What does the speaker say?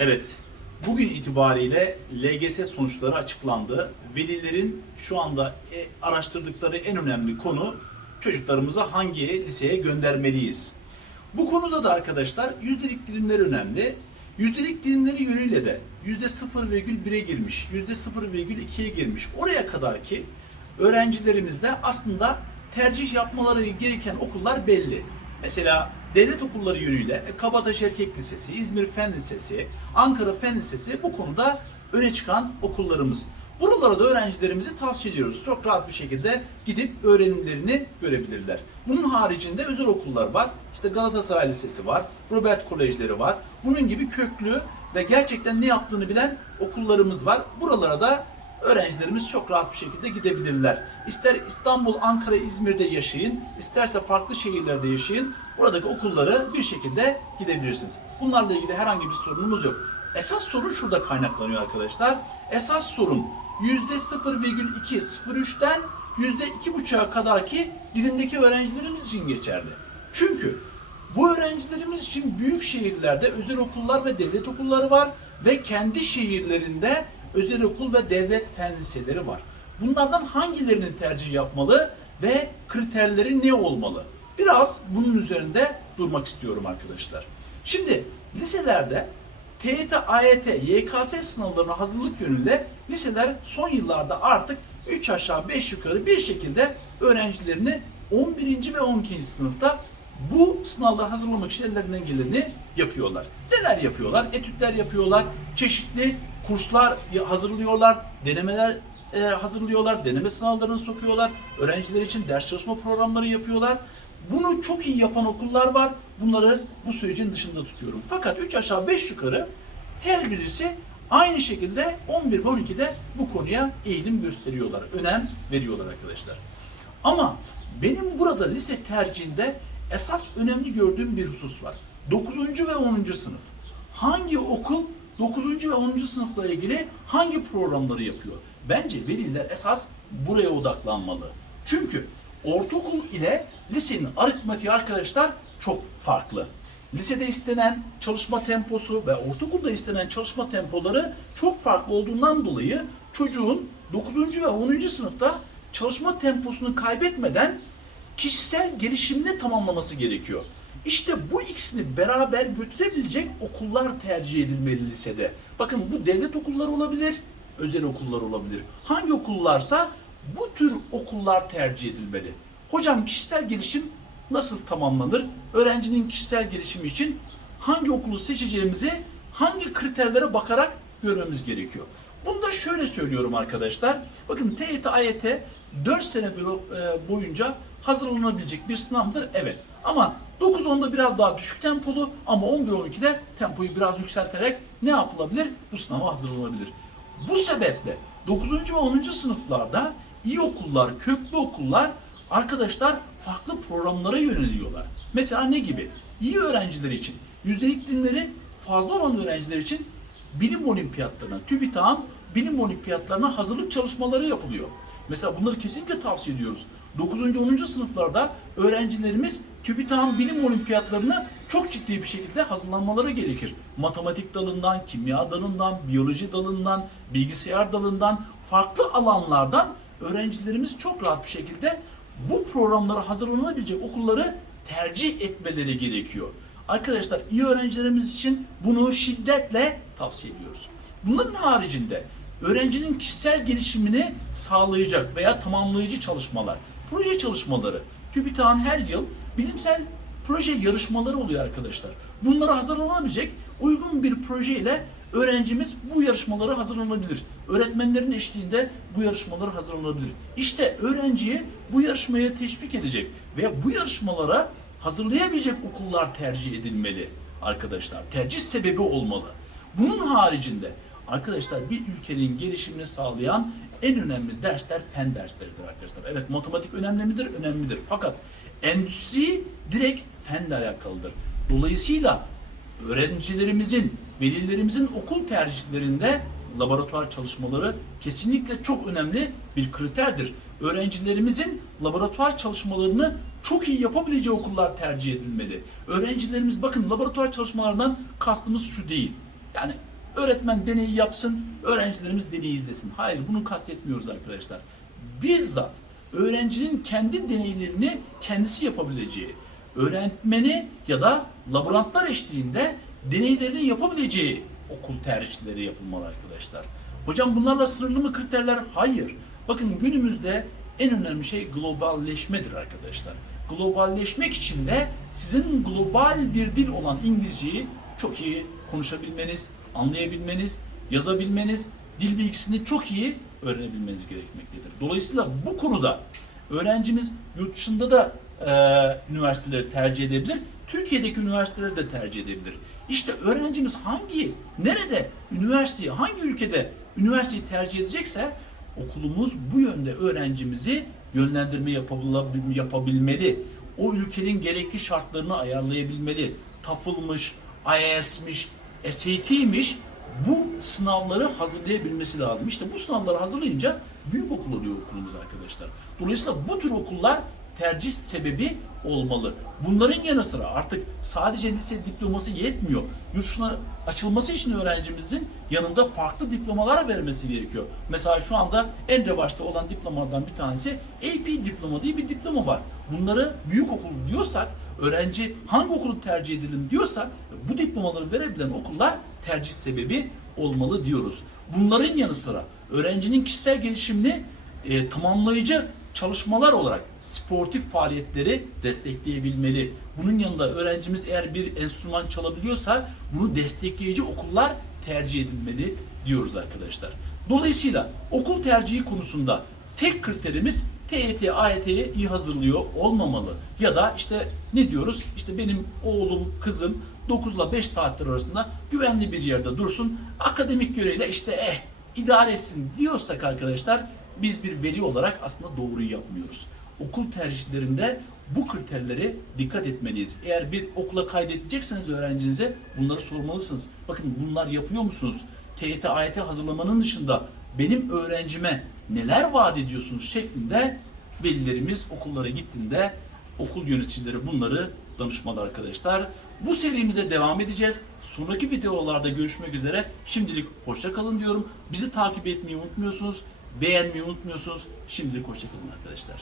Evet, bugün itibariyle LGS sonuçları açıklandı. Velilerin şu anda e, araştırdıkları en önemli konu çocuklarımızı hangi liseye göndermeliyiz? Bu konuda da arkadaşlar yüzdelik dilimleri önemli. Yüzdelik dilimleri yönüyle de yüzde 0,1'e girmiş, yüzde 0,2'ye girmiş. Oraya kadar ki öğrencilerimizde aslında tercih yapmaları gereken okullar belli. Mesela devlet okulları yönüyle e, Kabataş Erkek Lisesi, İzmir Fen Lisesi, Ankara Fen Lisesi bu konuda öne çıkan okullarımız. Buralara da öğrencilerimizi tavsiye ediyoruz. Çok rahat bir şekilde gidip öğrenimlerini görebilirler. Bunun haricinde özel okullar var. İşte Galatasaray Lisesi var, Robert Kolejleri var. Bunun gibi köklü ve gerçekten ne yaptığını bilen okullarımız var. Buralara da öğrencilerimiz çok rahat bir şekilde gidebilirler. İster İstanbul, Ankara, İzmir'de yaşayın, isterse farklı şehirlerde yaşayın. Buradaki okulları bir şekilde gidebilirsiniz. Bunlarla ilgili herhangi bir sorunumuz yok. Esas sorun şurada kaynaklanıyor arkadaşlar. Esas sorun %0,2, 0,3'ten %2,5'a kadar ki dilimdeki öğrencilerimiz için geçerli. Çünkü bu öğrencilerimiz için büyük şehirlerde özel okullar ve devlet okulları var ve kendi şehirlerinde özel okul ve devlet fen liseleri var. Bunlardan hangilerinin tercih yapmalı ve kriterleri ne olmalı? Biraz bunun üzerinde durmak istiyorum arkadaşlar. Şimdi liselerde TYT, AYT, YKS sınavlarına hazırlık yönüyle liseler son yıllarda artık 3 aşağı 5 yukarı bir şekilde öğrencilerini 11. ve 12. sınıfta bu sınavlara hazırlamak için ellerinden geleni yapıyorlar. Neler yapıyorlar? Etütler yapıyorlar, çeşitli kurslar hazırlıyorlar, denemeler e, hazırlıyorlar, deneme sınavlarını sokuyorlar, öğrenciler için ders çalışma programları yapıyorlar. Bunu çok iyi yapan okullar var. Bunları bu sürecin dışında tutuyorum. Fakat 3 aşağı 5 yukarı her birisi aynı şekilde 11 ve 12'de bu konuya eğilim gösteriyorlar. Önem veriyorlar arkadaşlar. Ama benim burada lise tercihinde esas önemli gördüğüm bir husus var. 9. ve 10. sınıf. Hangi okul 9. ve 10. sınıfla ilgili hangi programları yapıyor? Bence veliler esas buraya odaklanmalı. Çünkü ortaokul ile lisenin aritmatiği arkadaşlar çok farklı. Lisede istenen çalışma temposu ve ortaokulda istenen çalışma tempoları çok farklı olduğundan dolayı çocuğun 9. ve 10. sınıfta çalışma temposunu kaybetmeden kişisel gelişimini tamamlaması gerekiyor. İşte bu ikisini beraber götürebilecek okullar tercih edilmeli lisede. Bakın bu devlet okulları olabilir, özel okullar olabilir. Hangi okullarsa bu tür okullar tercih edilmeli. Hocam kişisel gelişim nasıl tamamlanır? Öğrencinin kişisel gelişimi için hangi okulu seçeceğimizi hangi kriterlere bakarak görmemiz gerekiyor. Bunu da şöyle söylüyorum arkadaşlar. Bakın TYT, AYT 4 sene boyunca hazırlanabilecek bir sınavdır. Evet. Ama 9-10'da biraz daha düşük tempolu ama 11-12'de tempoyu biraz yükselterek ne yapılabilir? Bu sınava hazırlanabilir. Bu sebeple 9. ve 10. sınıflarda iyi okullar, köklü okullar arkadaşlar farklı programlara yöneliyorlar. Mesela ne gibi? İyi öğrenciler için, yüzdelik dilimleri fazla olan öğrenciler için bilim olimpiyatlarına, TÜBİTAK'ın bilim olimpiyatlarına hazırlık çalışmaları yapılıyor. Mesela bunları kesinlikle tavsiye ediyoruz. 9. 10. sınıflarda öğrencilerimiz TÜBİTAK'ın bilim olimpiyatlarına çok ciddi bir şekilde hazırlanmaları gerekir. Matematik dalından, kimya dalından, biyoloji dalından, bilgisayar dalından, farklı alanlardan öğrencilerimiz çok rahat bir şekilde bu programlara hazırlanabilecek okulları tercih etmeleri gerekiyor. Arkadaşlar iyi öğrencilerimiz için bunu şiddetle tavsiye ediyoruz. Bunların haricinde öğrencinin kişisel gelişimini sağlayacak veya tamamlayıcı çalışmalar, proje çalışmaları, TÜBİTAK'ın her yıl bilimsel proje yarışmaları oluyor arkadaşlar. Bunlara hazırlanabilecek uygun bir proje ile öğrencimiz bu yarışmalara hazırlanabilir. Öğretmenlerin eşliğinde bu yarışmalara hazırlanabilir. İşte öğrenciyi bu yarışmaya teşvik edecek ve bu yarışmalara hazırlayabilecek okullar tercih edilmeli arkadaşlar. Tercih sebebi olmalı. Bunun haricinde arkadaşlar bir ülkenin gelişimini sağlayan en önemli dersler fen dersleridir arkadaşlar. Evet matematik önemli midir? Önemlidir. Fakat endüstri direkt fenle alakalıdır. Dolayısıyla öğrencilerimizin, velilerimizin okul tercihlerinde laboratuvar çalışmaları kesinlikle çok önemli bir kriterdir. Öğrencilerimizin laboratuvar çalışmalarını çok iyi yapabileceği okullar tercih edilmeli. Öğrencilerimiz bakın laboratuvar çalışmalarından kastımız şu değil. Yani öğretmen deneyi yapsın, öğrencilerimiz deneyi izlesin. Hayır bunu kastetmiyoruz arkadaşlar. Bizzat öğrencinin kendi deneylerini kendisi yapabileceği, öğretmeni ya da laborantlar eşliğinde deneylerini yapabileceği okul tercihleri yapılmalı arkadaşlar. Hocam bunlarla sınırlı mı kriterler? Hayır. Bakın günümüzde en önemli şey globalleşmedir arkadaşlar. Globalleşmek için de sizin global bir dil olan İngilizceyi çok iyi konuşabilmeniz, anlayabilmeniz, yazabilmeniz, dil bilgisini çok iyi öğrenebilmeniz gerekmektedir. Dolayısıyla bu konuda öğrencimiz yurt dışında da e, üniversiteleri tercih edebilir, Türkiye'deki üniversiteleri de tercih edebilir. İşte öğrencimiz hangi, nerede, üniversiteyi, hangi ülkede üniversiteyi tercih edecekse okulumuz bu yönde öğrencimizi yönlendirme yapabil- yapabilmeli. O ülkenin gerekli şartlarını ayarlayabilmeli. TOEFL'mış, IELTS'miş, SAT'miş bu sınavları hazırlayabilmesi lazım. İşte bu sınavları hazırlayınca büyük okul oluyor okulumuz arkadaşlar. Dolayısıyla bu tür okullar tercih sebebi olmalı. Bunların yanı sıra artık sadece lise diploması yetmiyor. Yurt açılması için öğrencimizin yanında farklı diplomalar vermesi gerekiyor. Mesela şu anda en revaçta olan diplomalardan bir tanesi AP diploma diye bir diploma var. Bunları büyük okul diyorsak, öğrenci hangi okulu tercih edelim diyorsak bu diplomaları verebilen okullar tercih sebebi olmalı diyoruz. Bunların yanı sıra öğrencinin kişisel gelişimini e, tamamlayıcı çalışmalar olarak sportif faaliyetleri destekleyebilmeli. Bunun yanında öğrencimiz eğer bir enstrüman çalabiliyorsa bunu destekleyici okullar tercih edilmeli diyoruz arkadaşlar. Dolayısıyla okul tercihi konusunda tek kriterimiz TYT, AYT'ye iyi hazırlıyor olmamalı. Ya da işte ne diyoruz? İşte benim oğlum, kızım 9 ile 5 saatler arasında güvenli bir yerde dursun. Akademik yönüyle işte eh idare etsin diyorsak arkadaşlar biz bir veli olarak aslında doğruyu yapmıyoruz. Okul tercihlerinde bu kriterlere dikkat etmeliyiz. Eğer bir okula kaydedecekseniz öğrencinize bunları sormalısınız. Bakın bunlar yapıyor musunuz? TYT, AYT hazırlamanın dışında benim öğrencime neler vaat ediyorsunuz şeklinde velilerimiz okullara gittiğinde okul yöneticileri bunları danışmalı arkadaşlar. Bu serimize devam edeceğiz. Sonraki videolarda görüşmek üzere. Şimdilik hoşça kalın diyorum. Bizi takip etmeyi unutmuyorsunuz. Beğenmeyi unutmuyorsunuz. Şimdilik hoşça kalın arkadaşlar.